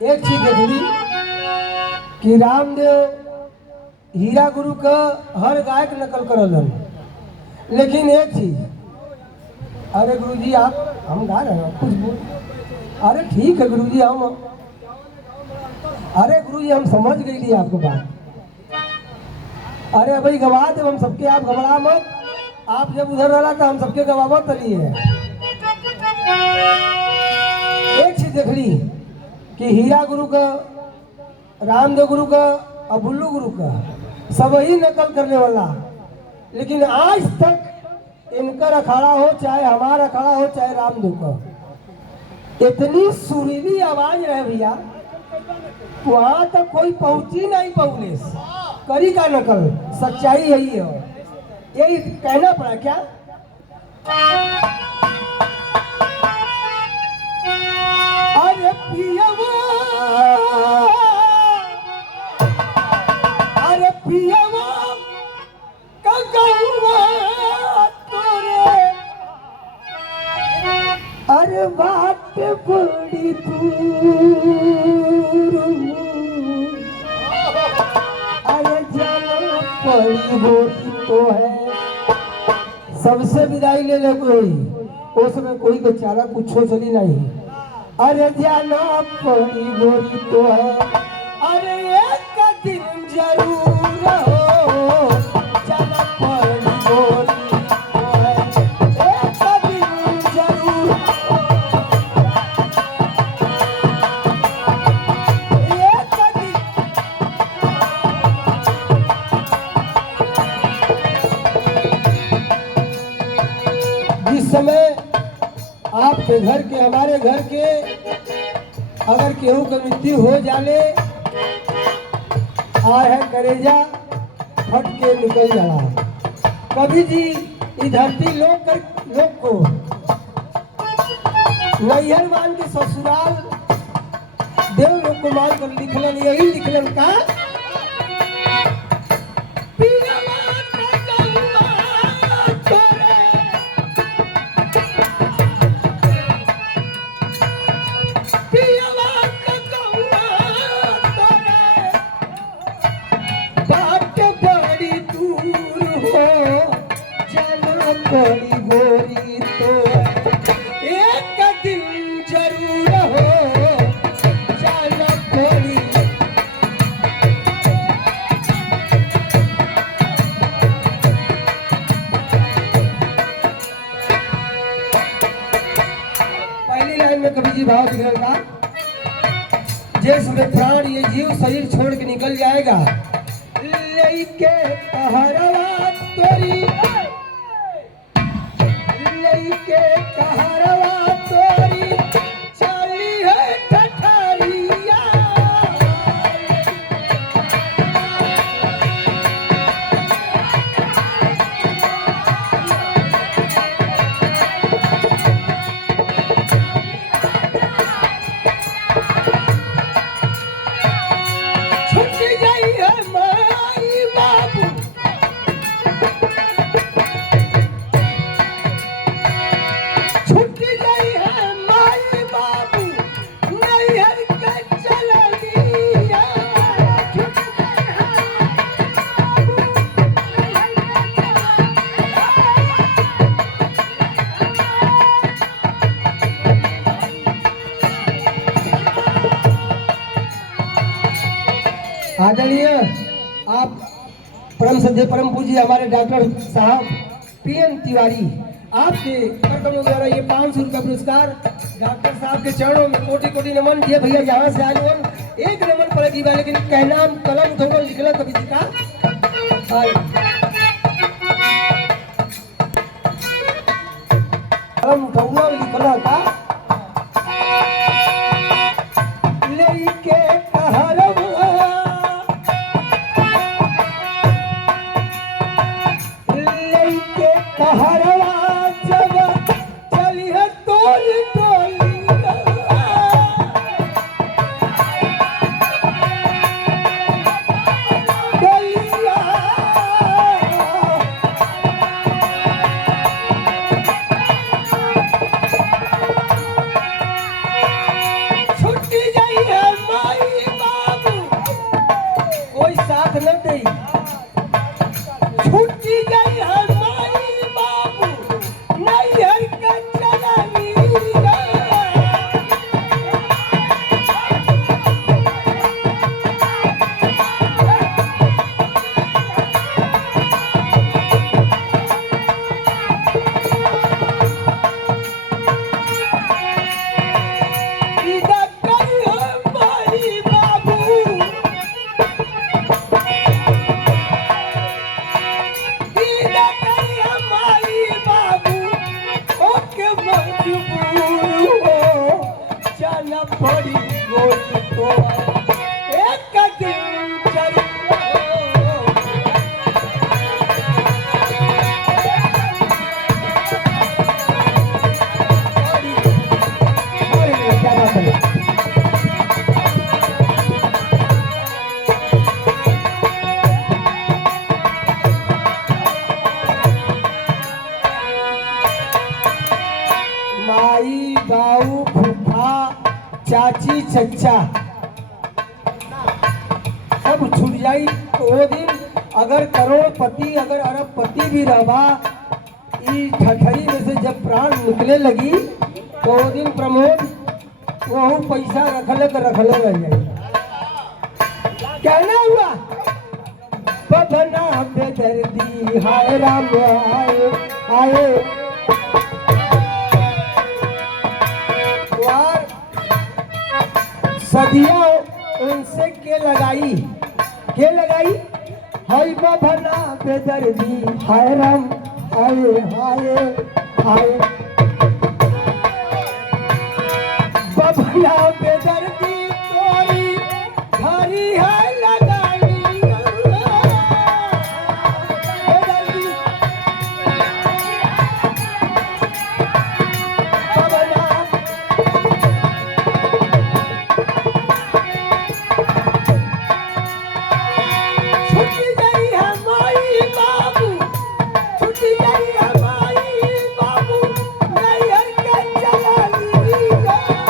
एक चीज देखली कि रामदेव हीरा गुरु का हर गायक नकल करलन, लेकिन एक चीज, अरे गुरुजी आप हम गा रहे हैं कुछ बोल, अरे ठीक है गुरुजी हम, अरे गुरुजी हम समझ गई आपको बात, अरे भाई गवा दे हम सबके, आप घबरा मत, आप जब उधर रहा था हम सबके गवावत तली है। एक चीज देख ली कि हीरा गुरु का, रामदेव गुरु का और बुल्लू गुरु का सब ही नकल करने वाला, लेकिन आज तक इनका अखाड़ा हो चाहे हमारा अखाड़ा हो चाहे रामदेव का, इतनी सुरीली आवाज रहे भैया, वहां तक कोई पहुंची नहीं पहुंचे करी का नकल, सच्चाई यही है, यही कहना पड़ा क्या। अरे पियवा, अरे पियवा कगौआ तोरे, अरे बात बड़ी दूर, अरे जाना पड़ी होती तो है, सबसे विदाई ले ले कोई, उसमें कोई बेचारा कुछ चली नहीं, अरे जाना पड़ी गोरी तो है, अरे एक दिन जरूर हो, जाना पड़ी गोरी तो है, एक दिन जरूर, एक दिन। जिस समय आपके घर के, हमारे घर के अगर केहू का मृत्यु हो जाले, आए है करेजा फट के निकल जाला, कभी जी इस धरती लोग को नैहर मान के ससुराल देव लोग को मान कर लिखलन, यही लिखलन का बड़ी गोरी तो एक दिन जरूर हो, जाना पड़ी। पहली लाइन में कवि जी भाव दिखेगा, जिसमें प्राण ये जीव शरीर छोड़ के निकल जाएगा, लेके कहरवा तोरी, के कहरवा तोरी चली है ठठरिया, छूट गई है माई बाबू, आदरणीय आप परम श्रद्धेय परम पूज्य हमारे डॉक्टर साहब PM तिवारी, आपके कार्यक्रमों द्वारा ये 500 रुपया पुरस्कार डॉक्टर साहब के चरणों में कोटि कोटि नमन दिए भैया, यहाँ से आए एक नमन पड़ेगी, लेकिन कहना कलम थोड़ा लिखना कभी जी का कलम उठौना लिखना का लेके कहरवा, लेके कहरवा जब चली है तोरी टोली, टोलिया पड़ी गोरी तो एक दिन चरिया क्या बात है। माई बाऊ फूफा चाची चचा सब छूट जाई तो वो दिन अगर करोड़पति अगर अरबपति भी रहबा ई ठठरी में से जब प्राण निकले लगी तो वो दिन प्रमोद वह पैसा रखले रह जाए। कहना हुआ बबना बेदर्दी हाय राम आए आए सदिया उनसे के लगाई हाय बबना बेदर्दी हाय राम आए हाय हाय बबना बेदर्दी तोरी हरी है लगाई बेदर्दी बबना छुट्टी गई है माई बाबू छुट्टी गई है माई बाबू नहीं हर के चला ली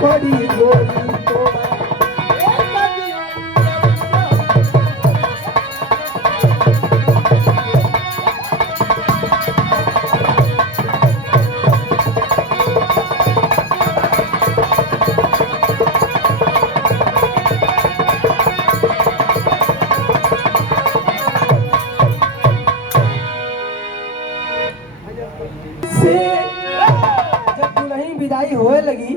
पड़ी गोरी तो से जब दुल्हन विदाई होए लगी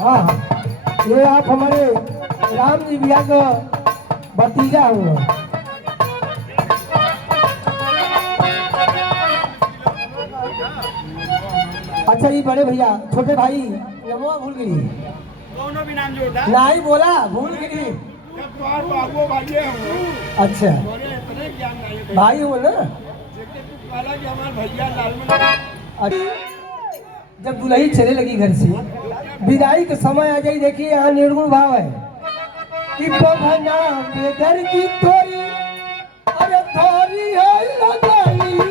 हाँ ये आप हमारे राम जी भैया का भतीजा हुआ। अच्छा ये बड़े भैया छोटे भाई नमो भूल गई दोनों भी नाम जोड़ा नहीं बोला भूल गई। अच्छा भाई हो ना जब दुल्हन चले लगी घर से विदाई का समय आ जाई देखिए यहाँ निर्गुण भाव है कि बबना बेदर्दी तोरी अरे थोरी है लगाई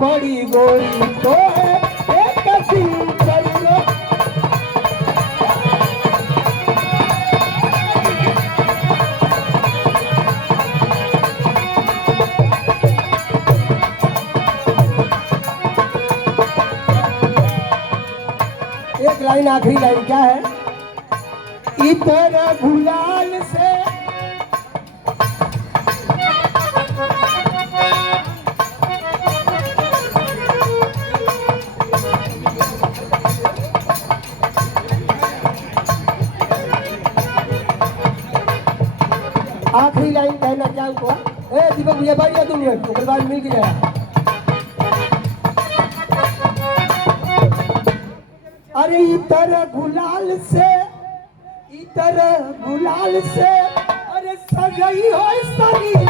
पड़ी गोरी तो है एक दिन चलो एक लाइन आखिरी लाइन क्या है इतना गुलाल से आखिरी लाइन कहना क्या हुआ ए दीपक भैया भाई तुम उसके बाद मिल गया अरे इतर गुलाल से अरे सजई हो शरीर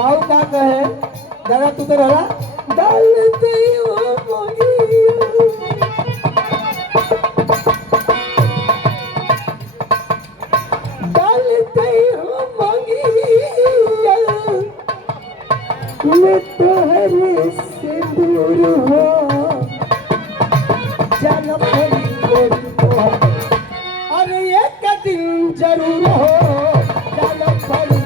बाऊ का कहे दादा तू तो रहा डालते हो मोगिया डालते हो मोगिया मैं तोहरे से दूर हो जाना पड़ी अरे एक दिन जरूर हो जाना पड़ी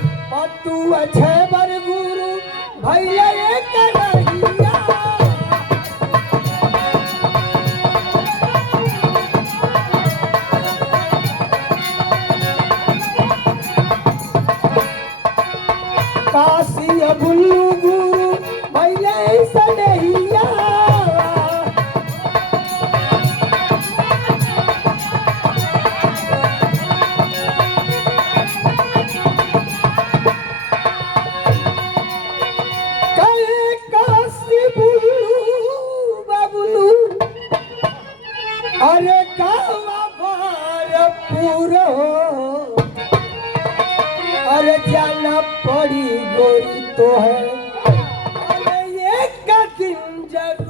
अच्छे बर गुरु भैया एक रहिया काशी बुल्लू गुरु भैया सनहिया अरे कावा भारपुर अरे जाना पड़ी गोरी तो है अरे एक दिन जरूर